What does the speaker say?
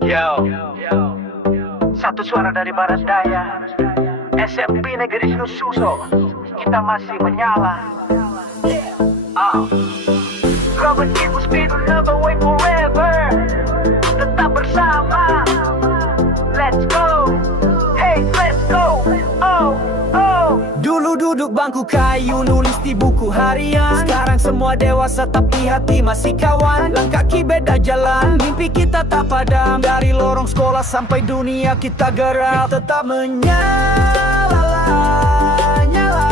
Yo, satu suara dari barat daya, SMP Negeri Suso, kita masih menyala. Robert Kibbutz, we will never wait forever. Tetap bersama, let's go. Hey, let's go. Oh, oh. Dulu duduk bangku kayu, nulis di buku harian. Sekarang semua dewasa tapi hati masih kawan. Langkah kaki beda jalan, mimpi kita tak padam. Dari lorong sekolah sampai dunia kita gerak. Tetap menyala, nyala.